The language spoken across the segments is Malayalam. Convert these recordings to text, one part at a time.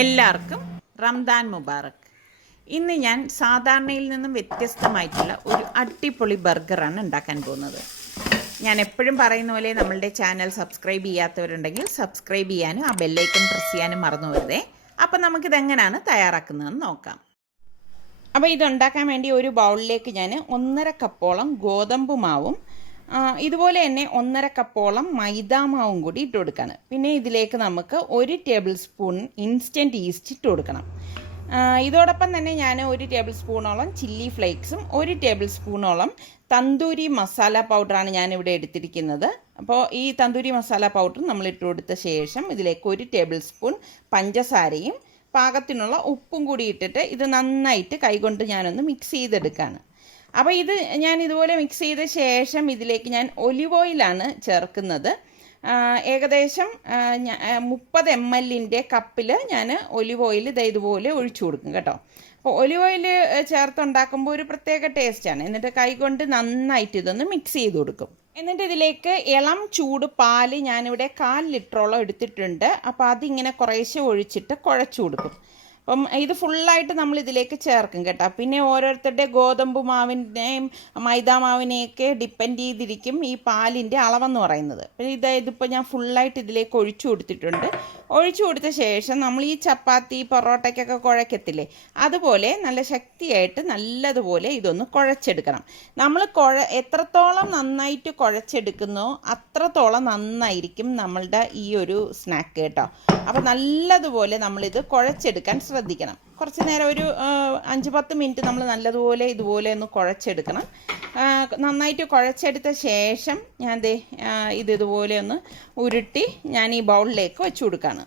എല്ലാവർക്കും റംദാൻ മുബാറക്. ഇന്ന് ഞാൻ സാധാരണയിൽ നിന്നും വ്യത്യസ്തമായിട്ടുള്ള ഒരു അടിപൊളി ബർഗറാണ് ഉണ്ടാക്കാൻ പോകുന്നത്. ഞാൻ എപ്പോഴും പറയുന്ന പോലെ നമ്മളുടെ ചാനൽ സബ്സ്ക്രൈബ് ചെയ്യാത്തവരുണ്ടെങ്കിൽ സബ്സ്ക്രൈബ് ചെയ്യാനും ആ ബെല്ലൈക്കൺ പ്രസ് ചെയ്യാനും മറന്നു വരുതേ. അപ്പോൾ നമുക്കിതെങ്ങനെയാണ് തയ്യാറാക്കുന്നതെന്ന് നോക്കാം. അപ്പോൾ ഇതുണ്ടാക്കാൻ വേണ്ടി ഒരു ബൗളിലേക്ക് ഞാൻ 1.5 കപ്പോളം ഗോതമ്പ് മാവും ഇതുപോലെ തന്നെ 1.5 കപ്പോളം മൈദാമാവും കൂടി ഇട്ട് കൊടുക്കണം. പിന്നെ ഇതിലേക്ക് നമുക്ക് 1 ടേബിൾ സ്പൂൺ ഇൻസ്റ്റൻറ്റ് ഈസ്റ്റ് ഇട്ട് കൊടുക്കണം. ഇതോടൊപ്പം തന്നെ ഞാൻ 1 ടേബിൾ സ്പൂണോളം ചില്ലി ഫ്ലേക്സും 1 ടേബിൾ സ്പൂണോളം തന്തൂരി മസാല പൗഡറാണ് ഞാനിവിടെ എടുത്തിരിക്കുന്നത്. അപ്പോൾ ഈ തന്തൂരി മസാല പൗഡർ നമ്മൾ ഇട്ട് കൊടുത്ത ശേഷം ഇതിലേക്ക് 1 ടേബിൾ സ്പൂൺ പഞ്ചസാരയും പാകത്തിനുള്ള ഉപ്പും കൂടി ഇട്ടിട്ട് ഇത് നന്നായിട്ട് കൈകൊണ്ട് ഞാനൊന്ന് മിക്സ് ചെയ്തെടുക്കുകയാണ്. അപ്പോൾ ഇത് ഞാൻ ഇതുപോലെ മിക്സ് ചെയ്ത ശേഷം ഇതിലേക്ക് ഞാൻ ഒലിവ് ഓയിലാണ് ചേർക്കുന്നത്. ഏകദേശം 30 ml കപ്പിൽ ഞാൻ ഒലിവ് ഓയിൽ ഇതുപോലെ ഒഴിച്ചു കൊടുക്കും കേട്ടോ. അപ്പോൾ ഒലിവ് ഓയിൽ ചേർത്തുണ്ടാക്കുമ്പോൾ ഒരു പ്രത്യേക ടേസ്റ്റാണ്. എന്നിട്ട് കൈകൊണ്ട് നന്നായിട്ട് ഇതൊന്ന് മിക്സ് ചെയ്ത് കൊടുക്കും. എന്നിട്ട് ഇതിലേക്ക് ഇളം ചൂട് പാല് ഞാനിവിടെ 1/4 ലിറ്ററോളം എടുത്തിട്ടുണ്ട്. അപ്പോൾ അതിങ്ങനെ കുറേശ്ശെ ഒഴിച്ചിട്ട് കുഴച്ചു കൊടുക്കും. അപ്പം ഇത് ഫുള്ളായിട്ട് നമ്മൾ ഇതിലേക്ക് ചേർക്കും കേട്ടോ. പിന്നെ ഓരോരുത്തരുടെ ഗോതമ്പ് മാവിൻ്റെയും മൈദാ മാവിനെയൊക്കെ ഡിപ്പെൻഡ് ചെയ്തിരിക്കും ഈ പാലിൻ്റെ അളവെന്ന് പറയുന്നത്. ഇതിപ്പോൾ ഞാൻ ഫുള്ളായിട്ട് ഇതിലേക്ക് ഒഴിച്ചു കൊടുത്തിട്ടുണ്ട്. ഒഴിച്ചു കൊടുത്ത ശേഷം നമ്മൾ ഈ ചപ്പാത്തി പൊറോട്ടയ്ക്കൊക്കെ കുഴക്കത്തില്ലേ, അതുപോലെ നല്ല ശക്തിയായിട്ട് നല്ലതുപോലെ ഇതൊന്ന് കുഴച്ചെടുക്കണം. നമ്മൾ എത്രത്തോളം നന്നായിട്ട് കുഴച്ചെടുക്കുന്നോ അത്രത്തോളം നന്നായിരിക്കും നമ്മളുടെ ഈ ഒരു സ്നാക്ക് കേട്ടോ. അപ്പോൾ നല്ലതുപോലെ നമ്മളിത് കുഴച്ചെടുക്കാൻ ശ്രദ്ധിക്കണം. കുറച്ച് നേരം ഒരു 5-10 മിനിറ്റ് നമ്മൾ നല്ലതുപോലെ ഇതുപോലെ ഒന്ന് കുഴച്ചെടുക്കണം. നന്നായിട്ട് കുഴച്ചെടുത്ത ശേഷം ഞാൻ ഇതുപോലെ ഒന്ന് ഉരുട്ടി ഞാൻ ഈ ബൗളിലേക്ക് വെച്ച് കൊടുക്കുകയാണ്.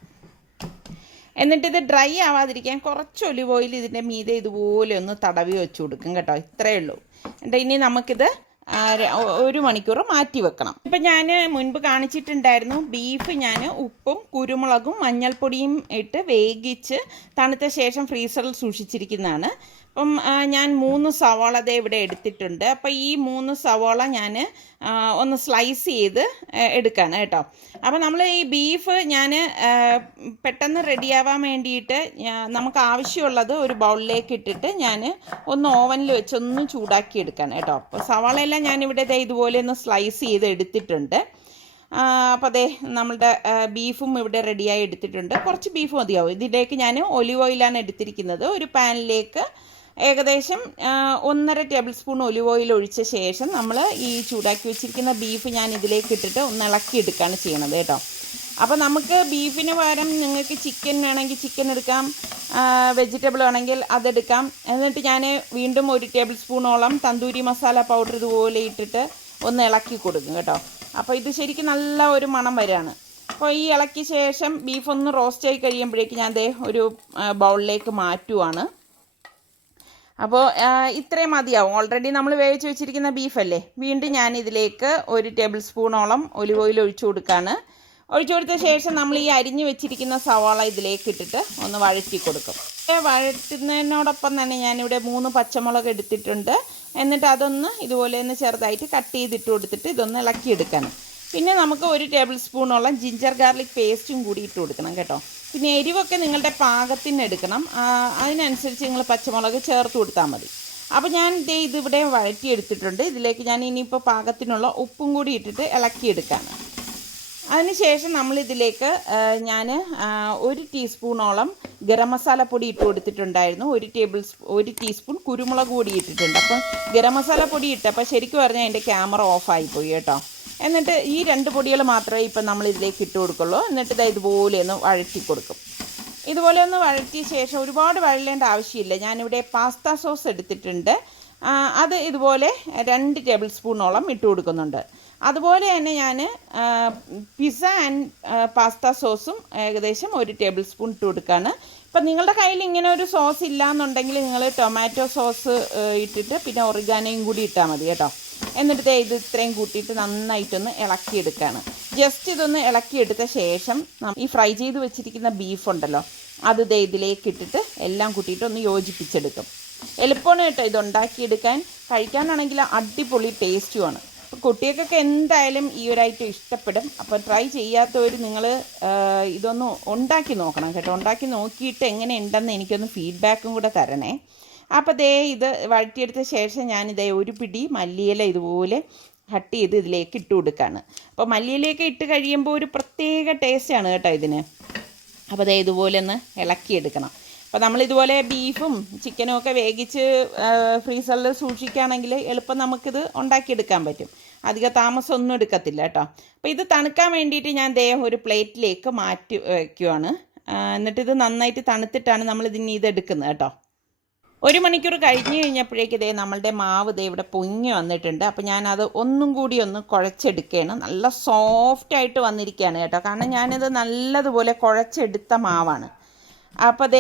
എന്നിട്ടിത് ഡ്രൈ ആവാതിരിക്കാൻ കുറച്ച് ഒലിവ് ഓയിൽ ഇതിൻ്റെ മീതെ ഇതുപോലെ ഒന്ന് തടവി വെച്ച് കൊടുക്കും കേട്ടോ. ഇത്രയേ ഉള്ളൂ. എന്നിട്ട് ഇനി നമുക്കിത് 1 മണിക്കൂർ മാറ്റി വെക്കണം. ഇപ്പം ഞാൻ മുൻപ് കാണിച്ചിട്ടുണ്ടായിരുന്നു, ബീഫ് ഞാൻ ഉപ്പും കുരുമുളകും മഞ്ഞൾപ്പൊടിയും ഇട്ട് വേവിച്ച് തണുത്ത ശേഷം ഫ്രീസറിൽ സൂക്ഷിച്ചിരിക്കുന്നതാണ്. അപ്പം ഞാൻ 3 സവാള ഇവിടെ എടുത്തിട്ടുണ്ട്. അപ്പോൾ ഈ 3 സവാള ഞാൻ ഒന്ന് സ്ലൈസ് ചെയ്ത് എടുക്കുകയാണ് കേട്ടോ. അപ്പോൾ നമ്മൾ ഈ ബീഫ് ഞാൻ പെട്ടെന്ന് റെഡിയാവാൻ വേണ്ടിയിട്ട് നമുക്ക് ആവശ്യമുള്ളത് ഒരു ബൗളിലേക്ക് ഇട്ടിട്ട് ഞാൻ ഒന്ന് ഓവനിൽ വെച്ചൊന്ന് ചൂടാക്കി എടുക്കുകയാണ് കേട്ടോ. അപ്പോൾ സവാളയെല്ലാം ഞാനിവിടെ ഇതുപോലെ ഒന്ന് സ്ലൈസ് ചെയ്ത് എടുത്തിട്ടുണ്ട്. അപ്പോൾ നമ്മളുടെ ബീഫും ഇവിടെ റെഡിയായി എടുത്തിട്ടുണ്ട്. കുറച്ച് ബീഫ് മതിയാവും. ഇതിലേക്ക് ഞാൻ ഒലിവ് ഓയിലാണ് എടുത്തിരിക്കുന്നത്. ഒരു പാനിലേക്ക് ഏകദേശം 1.5 ടേബിൾ സ്പൂൺ ഒലിവ് ഓയിൽ ഒഴിച്ച ശേഷം നമ്മൾ ഈ ചൂടാക്കി വെച്ചിരിക്കുന്ന ബീഫ് ഞാൻ ഇതിലേക്ക് ഇട്ടിട്ട് ഒന്ന് ഇളക്കി എടുക്കുകയാണ് ചെയ്യണത് കേട്ടോ. അപ്പോൾ നമുക്ക് ബീഫിന് പകരം നിങ്ങൾക്ക് ചിക്കൻ വേണമെങ്കിൽ ചിക്കൻ എടുക്കാം, വെജിറ്റബിൾ വേണമെങ്കിൽ അതെടുക്കാം. എന്നിട്ട് ഞാൻ വീണ്ടും 1 ടേബിൾ സ്പൂണോളം തന്തൂരി മസാല പൗഡർ ഇതുപോലെ ഇട്ടിട്ട് ഒന്ന് ഇളക്കി കൊടുക്കും കേട്ടോ. അപ്പോൾ ഇത് ശരിക്കും നല്ല ഒരു മണം വരികയാണ്. അപ്പോൾ ഈ ഇളക്കിയ ശേഷം ബീഫ് ഒന്ന് റോസ്റ്റ് ആയി കഴിയുമ്പോഴേക്ക് ഞാൻ ഒരു ബൗളിലേക്ക് മാറ്റുവാണ്. അപ്പോൾ ഇത്രയും മതിയാവും. ഓൾറെഡി നമ്മൾ വേവിച്ച് വെച്ചിരിക്കുന്ന ബീഫല്ലേ. വീണ്ടും ഞാൻ ഇതിലേക്ക് 1 ടേബിൾ സ്പൂണോളം ഒലിവ് ഓയിൽ ഒഴിച്ചു കൊടുക്കുകയാണ്. ഒഴിച്ചു കൊടുത്ത ശേഷം നമ്മൾ ഈ അരിഞ്ഞു വെച്ചിരിക്കുന്ന സവാള ഇതിലേക്ക് ഇട്ടിട്ട് ഒന്ന് വഴറ്റി കൊടുക്കും. വഴറ്റുന്നതിനോടൊപ്പം തന്നെ ഞാനിവിടെ 3 പച്ചമുളക് എടുത്തിട്ടുണ്ട്. എന്നിട്ട് അതൊന്ന് ഇതുപോലെ ഒന്ന് ചെറുതായിട്ട് കട്ട് ചെയ്തിട്ട് കൊടുത്തിട്ട് ഇതൊന്ന് ഇളക്കിയെടുക്കണം. പിന്നെ നമുക്ക് 1 ടേബിൾ സ്പൂണോളം ജിഞ്ചർ ഗാർലിക് പേസ്റ്റും കൂടി ഇട്ട് കൊടുക്കണം കേട്ടോ. പിന്നെ എരിവൊക്കെ നിങ്ങളുടെ പാകത്തിന് എടുക്കണം. അതിനനുസരിച്ച് നിങ്ങൾ പച്ചമുളക് ചേർത്ത് കൊടുത്താൽ മതി. അപ്പോൾ ഞാൻ ഇതിവിടെ വഴറ്റിയെടുത്തിട്ടുണ്ട്. ഇതിലേക്ക് ഞാൻ ഇനിയിപ്പോൾ പാകത്തിനുള്ള ഉപ്പും കൂടി ഇട്ടിട്ട് ഇളക്കിയെടുക്കാണ്. അതിനുശേഷം നമ്മളിതിലേക്ക് ഞാൻ 1 ടീസ്പൂണോളം ഗരം മസാല പൊടി ഇട്ട് കൊടുത്തിട്ടുണ്ടായിരുന്നു. 1 ടീസ്പൂൺ കുരുമുളക് പൊടി ഇട്ടിട്ടുണ്ട്. അപ്പം ഗരം മസാല പൊടി ഇട്ടപ്പോൾ ശരിക്കും പറഞ്ഞാൽ എൻ്റെ ക്യാമറ ഓഫായിപ്പോയി കേട്ടോ. എന്നിട്ട് ഈ 2 പൊടികൾ മാത്രമേ ഇപ്പം നമ്മൾ ഇതിലേക്ക് ഇട്ട് കൊടുക്കുള്ളൂ. എന്നിട്ട് ഇതുപോലെ ഒന്ന് വഴറ്റി കൊടുക്കും. ഇതുപോലെ ഒന്ന് വഴറ്റിയ ശേഷം ഒരുപാട് വഴലേണ്ട ആവശ്യമില്ല. ഞാനിവിടെ പാസ്ത സോസ് എടുത്തിട്ടുണ്ട്. അത് ഇതുപോലെ 2 ടേബിൾ സ്പൂണോളം ഇട്ട് കൊടുക്കുന്നുണ്ട്. അതുപോലെ തന്നെ ഞാൻ പിസ്സ ആൻഡ് പാസ്ത സോസും ഏകദേശം 1 ടേബിൾ സ്പൂൺ ഇട്ട് കൊടുക്കുകയാണ്. ഇപ്പം നിങ്ങളുടെ കയ്യിൽ ഇങ്ങനെ ഒരു സോസ് ഇല്ലയെന്നുണ്ടെങ്കിൽ നിങ്ങൾ ടൊമാറ്റോ സോസ് ഇട്ടിട്ട് പിന്നെ ഒറിഗാനോയും കൂടി ഇട്ടാൽ മതി കേട്ടോ. എന്നിട്ട് ഇത് ഇത്രയും കൂട്ടിയിട്ട് നന്നായിട്ടൊന്ന് ഇളക്കിയെടുക്കുകയാണ്. ജസ്റ്റ് ഇതൊന്ന് ഇളക്കിയെടുത്ത ശേഷം ഈ ഫ്രൈ ചെയ്ത് വെച്ചിരിക്കുന്ന ബീഫ് ഉണ്ടല്ലോ, അത് ഇതിലേക്ക് ഇട്ടിട്ട് എല്ലാം കൂട്ടിയിട്ട് ഒന്ന് യോജിപ്പിച്ചെടുക്കും. എളുപ്പമാണ് കേട്ടോ ഇതുണ്ടാക്കിയെടുക്കാൻ. കഴിക്കാനാണെങ്കിൽ അടിപൊളി ടേസ്റ്റുമാണ്. കുട്ടികൾക്കൊക്കെ എന്തായാലും ഈ ഒരു ഐറ്റം ഇഷ്ടപ്പെടും. അപ്പോൾ ട്രൈ ചെയ്യാത്തവർ നിങ്ങൾ ഇതൊന്ന് ഉണ്ടാക്കി നോക്കണം കേട്ടോ. ഉണ്ടാക്കി നോക്കിയിട്ട് എങ്ങനെ ഉണ്ടെന്ന് എനിക്കൊന്ന് ഫീഡ്ബാക്കും കൂടെ തരണേ. അപ്പോൾ ഇത് വഴറ്റിയെടുത്ത ശേഷം ഞാനിതേ ഒരു പിടി മല്ലിയില ഇതുപോലെ കട്ട് ചെയ്ത് ഇതിലേക്ക് ഇട്ട് കൊടുക്കുകയാണ്. അപ്പോൾ മല്ലിയിലേക്ക് ഇട്ട് കഴിയുമ്പോൾ ഒരു പ്രത്യേക ടേസ്റ്റാണ് കേട്ടോ ഇതിന്. അപ്പോൾ ഇതുപോലെ ഒന്ന് ഇളക്കിയെടുക്കണം. അപ്പോൾ നമ്മളിതുപോലെ ബീഫും ചിക്കനും ഒക്കെ വേവിച്ച് ഫ്രീസറിൽ സൂക്ഷിക്കുകയാണെങ്കിൽ എളുപ്പം നമുക്കിത് ഉണ്ടാക്കിയെടുക്കാൻ പറ്റും. അധികം താമസമൊന്നും എടുക്കത്തില്ല കേട്ടോ. അപ്പോൾ ഇത് തണുക്കാൻ വേണ്ടിയിട്ട് ഞാൻ ഒരു പ്ലേറ്റിലേക്ക് മാറ്റി വയ്ക്കുവാണ്. എന്നിട്ടിത് നന്നായിട്ട് തണുത്തിട്ടാണ് ഇതെടുക്കുന്നത് കേട്ടോ. 1 മണിക്കൂർ കഴിഞ്ഞ് കഴിഞ്ഞപ്പോഴേക്ക് നമ്മളുടെ മാവ് ഇവിടെ പൊങ്ങി വന്നിട്ടുണ്ട്. അപ്പോൾ ഞാനത് ഒന്നും കൂടി ഒന്ന് കുഴച്ചെടുക്കുകയാണ്. നല്ല സോഫ്റ്റായിട്ട് വന്നിരിക്കുകയാണ് കേട്ടോ. കാരണം ഞാനിത് നല്ലതുപോലെ കുഴച്ചെടുത്ത മാവാണ്. അപ്പോൾ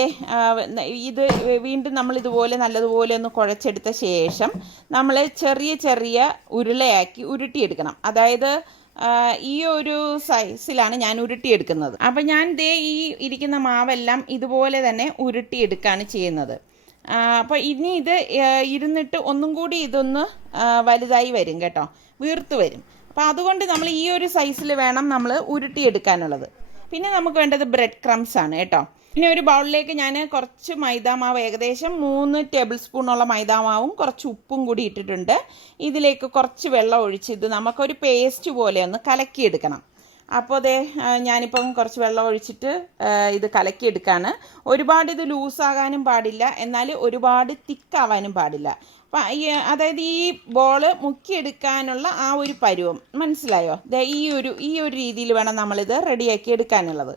ഇത് വീണ്ടും നമ്മളിതുപോലെ നല്ലതുപോലെ ഒന്ന് കുഴച്ചെടുത്ത ശേഷം നമ്മൾ ചെറിയ ചെറിയ ഉരുളയാക്കി ഉരുട്ടിയെടുക്കണം. അതായത് ഈ ഒരു സൈസിലാണ് ഞാൻ ഉരുട്ടിയെടുക്കുന്നത്. അപ്പോൾ ഞാൻ ഈ ഇരിക്കുന്ന മാവെല്ലാം ഇതുപോലെ തന്നെ ഉരുട്ടിയെടുക്കുകയാണ് ചെയ്യുന്നത്. അപ്പോൾ ഇനി ഇത് ഇരുന്നിട്ട് ഒന്നും കൂടി ഇതൊന്ന് വലുതായി വരും കേട്ടോ, വീർത്ത് വരും. അപ്പോൾ അതുകൊണ്ട് നമ്മൾ ഈ ഒരു സൈസിൽ വേണം നമ്മൾ ഉരുട്ടിയെടുക്കാനുള്ളത്. പിന്നെ നമുക്ക് വേണ്ടത് ബ്രെഡ് ക്രംസ് ആണ് കേട്ടോ. പിന്നെ ഒരു ബൗളിലേക്ക് ഞാൻ കുറച്ച് മൈദാമാവ്, ഏകദേശം 3 ടേബിൾ സ്പൂണോളം മൈദാമാവും കുറച്ച് ഉപ്പും കൂടി ഇട്ടിട്ടുണ്ട്. ഇതിലേക്ക് കുറച്ച് വെള്ളം ഒഴിച്ച് ഇത് നമുക്കൊരു പേസ്റ്റ് പോലെ ഒന്ന് കലക്കിയെടുക്കണം. അപ്പോൾ ഞാനിപ്പം കുറച്ച് വെള്ളം ഒഴിച്ചിട്ട് ഇത് കലക്കിയെടുക്കുകയാണ്. ഒരുപാട് ഇത് ലൂസാകാനും പാടില്ല, എന്നാൽ ഒരുപാട് തിക്കാവാനും പാടില്ല. അപ്പം അതായത് ഈ ബോള് മുക്കിയെടുക്കാനുള്ള ആ ഒരു പരുവം മനസ്സിലായോ? ഈ ഒരു രീതിയിൽ വേണം നമ്മളിത് റെഡിയാക്കി എടുക്കാനുള്ളത്.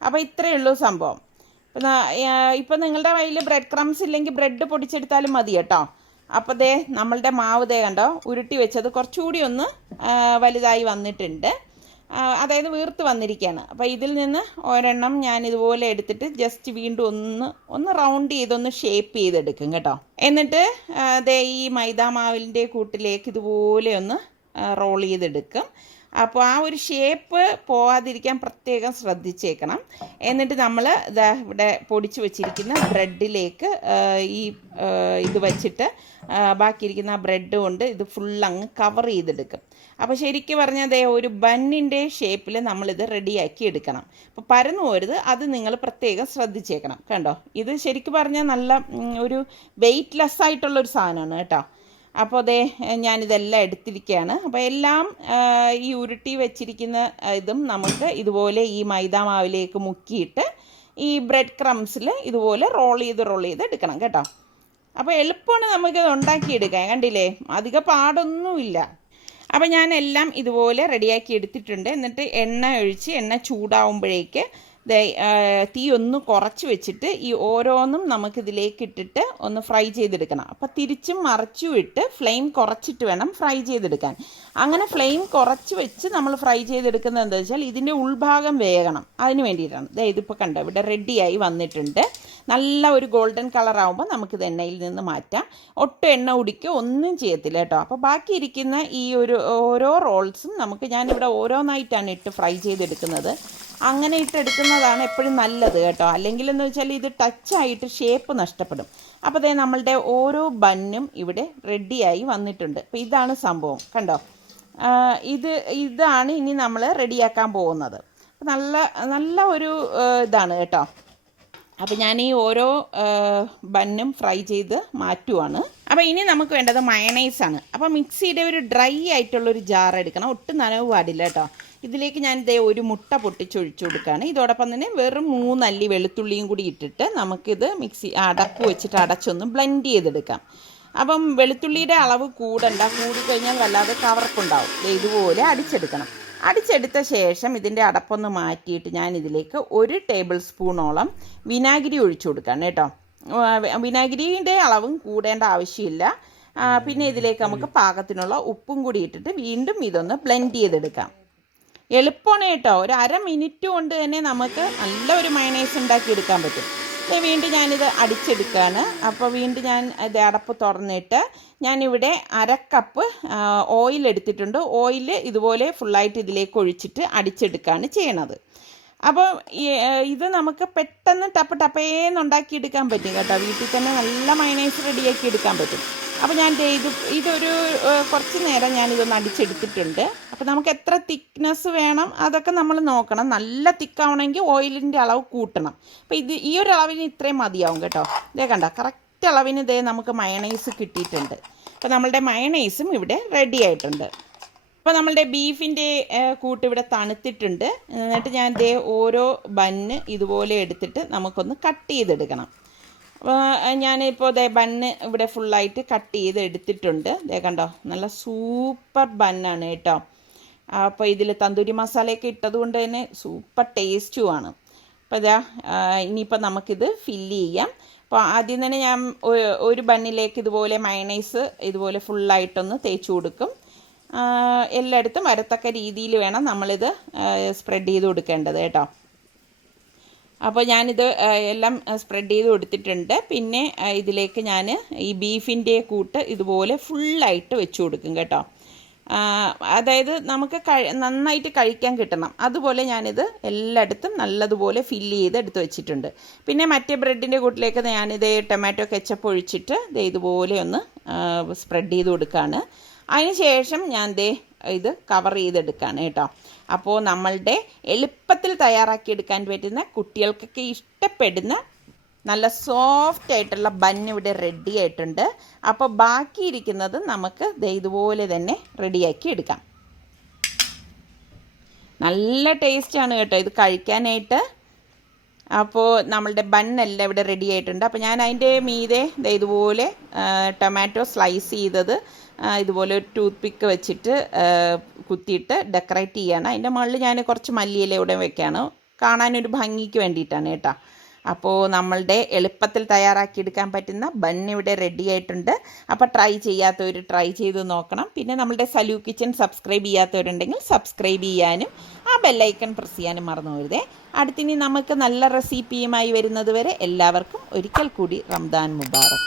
അപ്പോൾ ഇത്രയേ ഉള്ളൂ സംഭവം. ഇപ്പം നിങ്ങളുടെ കയ്യിൽ ബ്രെഡ് ക്രംസ് ഇല്ലെങ്കിൽ ബ്രെഡ് പൊടിച്ചെടുത്താലും മതി കേട്ടോ. അപ്പോൾ നമ്മളുടെ മാവ് കണ്ടോ, ഉരുട്ടി വെച്ചത് കുറച്ചുകൂടി ഒന്ന് വലുതായി വന്നിട്ടുണ്ട്. അതായത് വീർത്ത് വന്നിരിക്കുകയാണ്. അപ്പോൾ ഇതിൽ നിന്ന് ഒരെണ്ണം ഞാൻ ഇതുപോലെ എടുത്തിട്ട് ജസ്റ്റ് വീണ്ടും ഒന്ന് റൗണ്ട് ചെയ്തൊന്ന് ഷേപ്പ് ചെയ്തെടുക്കും കേട്ടോ. എന്നിട്ട് ഈ മൈദാമാവിൻ്റെ കൂട്ടിലേക്ക് ഇതുപോലെ ഒന്ന് റോൾ ചെയ്തെടുക്കും. അപ്പോൾ ആ ഒരു ഷേപ്പ് പോവാതിരിക്കാൻ പ്രത്യേകം ശ്രദ്ധിച്ചേക്കണം. എന്നിട്ട് നമ്മൾ ഇവിടെ പൊടിച്ച് വെച്ചിരിക്കുന്ന ബ്രെഡിലേക്ക് ഇത് വെച്ചിട്ട് ബാക്കിയിരിക്കുന്ന ബ്രെഡ് കൊണ്ട് ഇത് ഫുള്ളങ്ങ് കവർ ചെയ്തെടുക്കും. അപ്പോൾ ശരിക്കും പറഞ്ഞാൽ ഒരു ബണ്ണിൻ്റെ ഷേപ്പിൽ നമ്മളിത് റെഡിയാക്കി എടുക്കണം. അപ്പോൾ പരന്നു പോരുത്, അത് നിങ്ങൾ പ്രത്യേകം ശ്രദ്ധിച്ചേക്കണം. കണ്ടോ, ഇത് ശരിക്കും പറഞ്ഞാൽ നല്ല ഒരു വെയ്റ്റ്ലെസ് ആയിട്ടുള്ളൊരു സാധനമാണ് കേട്ടോ. അപ്പോൾ ഞാനിതെല്ലാം എടുത്തിരിക്കുകയാണ്. അപ്പോൾ എല്ലാം ഈ ഉരുട്ടി വെച്ചിരിക്കുന്ന ഇതും നമുക്ക് ഇതുപോലെ ഈ മൈദാമാവിലേക്ക് മുക്കിയിട്ട് ഈ ബ്രെഡ് ക്രംസിൽ ഇതുപോലെ റോൾ ചെയ്ത് എടുക്കണം കേട്ടോ. അപ്പോൾ എളുപ്പമാണ് നമുക്കിത് ഉണ്ടാക്കിയെടുക്കാൻ. കണ്ടില്ലേ, അധികം പാടൊന്നുമില്ല. അപ്പോൾ ഞാൻ എല്ലാം ഇതുപോലെ റെഡിയാക്കി എടുത്തിട്ടുണ്ട്. എന്നിട്ട് എണ്ണ ചൂടാവുമ്പോഴേക്ക് തീ ഒന്ന് കുറച്ച് വെച്ചിട്ട് ഈ ഓരോന്നും നമുക്കിതിലേക്ക് ഇട്ടിട്ട് ഒന്ന് ഫ്രൈ ചെയ്തെടുക്കണം. അപ്പോൾ തിരിച്ചും മറിച്ചും ഇട്ട് ഫ്ലെയിം കുറച്ചിട്ട് വേണം ഫ്രൈ ചെയ്തെടുക്കാൻ. അങ്ങനെ ഫ്ലെയിം കുറച്ച് വെച്ച് നമ്മൾ ഫ്രൈ ചെയ്തെടുക്കുന്നത് എന്താ വെച്ചാൽ ഇതിൻ്റെ ഉൾഭാഗം വേകണം, അതിന് വേണ്ടിയിട്ടാണ്. ഇതിപ്പോൾ കണ്ടോ, ഇവിടെ റെഡിയായി വന്നിട്ടുണ്ട്. നല്ല ഒരു ഗോൾഡൻ കളർ ആകുമ്പോൾ നമുക്കിത് എണ്ണയിൽ നിന്ന് മാറ്റാം. ഒട്ടും എണ്ണ കുടിക്കുക ഒന്നും ചെയ്യത്തില്ല കേട്ടോ. അപ്പോൾ ബാക്കി ഇരിക്കുന്ന ഈ ഓരോ റോൾസും ഞാനിവിടെ ഓരോന്നായിട്ടാണ് ഇട്ട് ഫ്രൈ ചെയ്തെടുക്കുന്നത്. അങ്ങനെ ഇട്ടെടുക്കുന്നതാണ് എപ്പോഴും നല്ലത് കേട്ടോ. അല്ലെങ്കിൽ എന്ന് വെച്ചാൽ ഇത് ടച്ചായിട്ട് ഷേപ്പ് നഷ്ടപ്പെടും. അപ്പോൾ നമ്മളുടെ ഓരോ ബന്നും ഇവിടെ റെഡിയായി വന്നിട്ടുണ്ട്. അപ്പോൾ ഇതാണ് സംഭവം കണ്ടോ. ഇതാണ് ഇനി നമ്മൾ റെഡിയാക്കാൻ പോകുന്നത്. നല്ല ഒരു ഇതാണ് കേട്ടോ. അപ്പോൾ ഞാൻ ഈ ഓരോ ബന്നും ഫ്രൈ ചെയ്ത് മാറ്റുവാണ്. അപ്പോൾ ഇനി നമുക്ക് വേണ്ടത് മയണൈസാണ്. അപ്പോൾ മിക്സിയുടെ ഒരു ഡ്രൈ ആയിട്ടുള്ളൊരു ജാർ എടുക്കണം, ഒട്ടും നനവ് പാടില്ല കേട്ടോ. ഇതിലേക്ക് ഞാൻ ഒരു മുട്ട പൊട്ടിച്ചൊഴിച്ചു കൊടുക്കുകയാണ്. ഇതോടൊപ്പം തന്നെ വെറും 3 അല്ലി വെളുത്തുള്ളിയും കൂടി ഇട്ടിട്ട് നമുക്കിത് മിക്സി അടപ്പ് വെച്ചിട്ട് അടച്ചൊന്ന് ബ്ലെൻഡ് ചെയ്തെടുക്കാം. അപ്പം വെളുത്തുള്ളിയുടെ അളവ് കൂടിക്കഴിഞ്ഞാൽ വല്ലാതെ കവർപ്പുണ്ടാവും. ഇതുപോലെ അടിച്ചെടുത്ത ശേഷം ഇതിൻ്റെ അടപ്പൊന്ന് മാറ്റിയിട്ട് ഞാൻ ഇതിലേക്ക് 1 ടേബിൾ സ്പൂണോളം വിനാഗിരി ഒഴിച്ചു കൊടുക്കുകയാണ് കേട്ടോ. വിനാഗിരിയുടെ അളവും കൂടേണ്ട ആവശ്യമില്ല. പിന്നെ ഇതിലേക്ക് നമുക്ക് പാകത്തിനുള്ള ഉപ്പും കൂടി ഇട്ടിട്ട് വീണ്ടും ഇതൊന്ന് ബ്ലെൻഡ് ചെയ്തെടുക്കാം. എളുപ്പമാണ് കേട്ടോ. ഒരു 1/2 മിനിറ്റ് കൊണ്ട് തന്നെ നമുക്ക് നല്ല ഒരു മയണൈസ് ഉണ്ടാക്കിയെടുക്കാൻ പറ്റും. വീണ്ടും ഞാനിത് അടിച്ചെടുക്കുകയാണ്. അപ്പോൾ വീണ്ടും ഞാൻ ഇത് അടപ്പ് തുറന്നിട്ട് ഞാനിവിടെ 1/2 കപ്പ് ഓയിൽ എടുത്തിട്ടുണ്ട്. ഓയിൽ ഇതുപോലെ ഫുള്ളായിട്ട് ഇതിലേക്ക് ഒഴിച്ചിട്ട് അടിച്ചെടുക്കുകയാണ് ചെയ്യണത്. അപ്പോൾ ഇത് നമുക്ക് പെട്ടെന്ന് ടപ്പേന്ന് ഉണ്ടാക്കിയെടുക്കാൻ പറ്റും കേട്ടോ. വീട്ടിൽ തന്നെ നല്ല മയണൈസ് റെഡിയാക്കി എടുക്കാൻ പറ്റും. അപ്പോൾ ഞാൻ ഇതൊരു കുറച്ച് നേരം ഞാനിതൊന്ന് അടിച്ചെടുത്തിട്ടുണ്ട്. അപ്പോൾ നമുക്ക് എത്ര തിക്നെസ് വേണം അതൊക്കെ നമ്മൾ നോക്കണം. നല്ല തിക്കാവണമെങ്കിൽ ഓയിലിൻ്റെ അളവ് കൂട്ടണം. അപ്പോൾ ഈ ഒരു അളവിന് ഇത്രയും മതിയാവും കേട്ടോ. ഇതേ കണ്ട കറക്റ്റ് അളവിന് ഇതേ നമുക്ക് മയണൈസ് കിട്ടിയിട്ടുണ്ട്. അപ്പോൾ നമ്മളുടെ മയണൈസും ഇവിടെ റെഡി ആയിട്ടുണ്ട്. അപ്പോൾ നമ്മളുടെ ബീഫിൻ്റെ കൂട്ട് ഇവിടെ തണുത്തിട്ടുണ്ട്. എന്നിട്ട് ഞാൻ ഇതേ ഓരോ ബണ്ണ് ഇതുപോലെ എടുത്തിട്ട് നമുക്കൊന്ന് കട്ട് ചെയ്തെടുക്കണം. ഞാനിപ്പോൾ ഇതേ ബണ്ണ് ഇവിടെ ഫുള്ളായിട്ട് കട്ട് ചെയ്ത് എടുത്തിട്ടുണ്ട്. ഇതേ കണ്ടോ, നല്ല സൂപ്പർ ബണ്ണാണ് കേട്ടോ. അപ്പോൾ ഇതിൽ തന്തൂരി മസാലയൊക്കെ ഇട്ടതുകൊണ്ട് തന്നെ സൂപ്പർ ടേസ്റ്റുമാണ്. അപ്പോൾ ഇതാ ഇനിയിപ്പോൾ നമുക്കിത് ഫില്ല് ചെയ്യാം. അപ്പോൾ ആദ്യം തന്നെ ഞാൻ ഒരു ബണ്ണിലേക്ക് ഇതുപോലെ മയണൈസ് ഇതുപോലെ ഫുള്ളായിട്ടൊന്ന് തേച്ച് കൊടുക്കും. എല്ലായിടത്തും വരത്തക്ക രീതിയിൽ വേണം നമ്മളിത് സ്പ്രെഡ് ചെയ്ത് കൊടുക്കേണ്ടത് കേട്ടോ. അപ്പോൾ ഞാനിത് എല്ലാം സ്പ്രെഡ് ചെയ്ത് കൊടുത്തിട്ടുണ്ട്. പിന്നെ ഇതിലേക്ക് ഞാൻ ഈ ബീഫിൻ്റെ കൂട്ട് ഇതുപോലെ ഫുള്ളായിട്ട് വെച്ച് കൊടുക്കും കേട്ടോ. അതായത് നമുക്ക് നന്നായിട്ട് കഴിക്കാൻ കിട്ടണം. അതുപോലെ ഞാനിത് എല്ലായിടത്തും നല്ലതുപോലെ ഫില്ല് ചെയ്ത് എടുത്ത് വെച്ചിട്ടുണ്ട്. പിന്നെ മറ്റേ ബ്രെഡിൻ്റെ കൂട്ടിലേക്ക് ഞാനിത് ടൊമാറ്റോ കെച്ചപ്പ് ഒഴിച്ചിട്ട് ഇതുപോലെ ഒന്ന് സ്പ്രെഡ് ചെയ്ത് കൊടുക്കുകയാണ്. അതിന് ശേഷം ഞാൻ ഇത് കവർ ചെയ്തെടുക്കുകയാണ് കേട്ടോ. അപ്പോൾ നമ്മളുടെ എളുപ്പത്തിൽ തയ്യാറാക്കിയെടുക്കാൻ പറ്റുന്ന കുട്ടികൾക്കൊക്കെ ഇഷ്ടപ്പെടുന്ന നല്ല സോഫ്റ്റ് ആയിട്ടുള്ള ബൺ ഇവിടെ റെഡി ആയിട്ടുണ്ട്. അപ്പോൾ ബാക്കിയിരിക്കുന്നത് നമുക്ക് ഇതുപോലെ തന്നെ റെഡിയാക്കി എടുക്കാം. നല്ല ടേസ്റ്റാണ് കേട്ടോ ഇത് കഴിക്കാനായിട്ട്. അപ്പോൾ നമ്മളുടെ ബണ്ണെല്ലാം ഇവിടെ റെഡി ആയിട്ടുണ്ട്. അപ്പോൾ ഞാൻ അതിൻ്റെ മീതെ ഇതുപോലെ ടൊമാറ്റോ സ്ലൈസ് ചെയ്തത് ഇതുപോലെ ഒരു ടൂത്ത് പിക്ക് വെച്ചിട്ട് കുത്തിയിട്ട് ഡെക്കറേറ്റ് ചെയ്യാണ്. അതിൻ്റെ മുകളിൽ ഞാൻ കുറച്ച് മല്ലിയില ഇവിടെ വെക്കുകയാണ്, കാണാനൊരു ഭംഗിക്ക് വേണ്ടിയിട്ടാണ് കേട്ടോ. അപ്പോൾ നമ്മളുടെ എളുപ്പത്തിൽ തയ്യാറാക്കിയെടുക്കാൻ പറ്റുന്ന ബൺ ഇവിടെ റെഡി ആയിട്ടുണ്ട്. അപ്പോൾ ട്രൈ ചെയ്യാത്തവർ ട്രൈ ചെയ്ത് നോക്കണം. പിന്നെ നമ്മളുടെ സലു കിച്ചൻ സബ്സ്ക്രൈബ് ചെയ്യാത്തവരുണ്ടെങ്കിൽ സബ്സ്ക്രൈബ് ചെയ്യാനും ആ ബെല്ലൈക്കൺ പ്രസ് ചെയ്യാനും മറന്നു പോരുതേ. അടുത്തിനി നമുക്ക് നല്ല റെസിപ്പിയുമായി വരുന്നത് വരെ എല്ലാവർക്കും ഒരിക്കൽ കൂടി റംദാൻ മുബാറക്.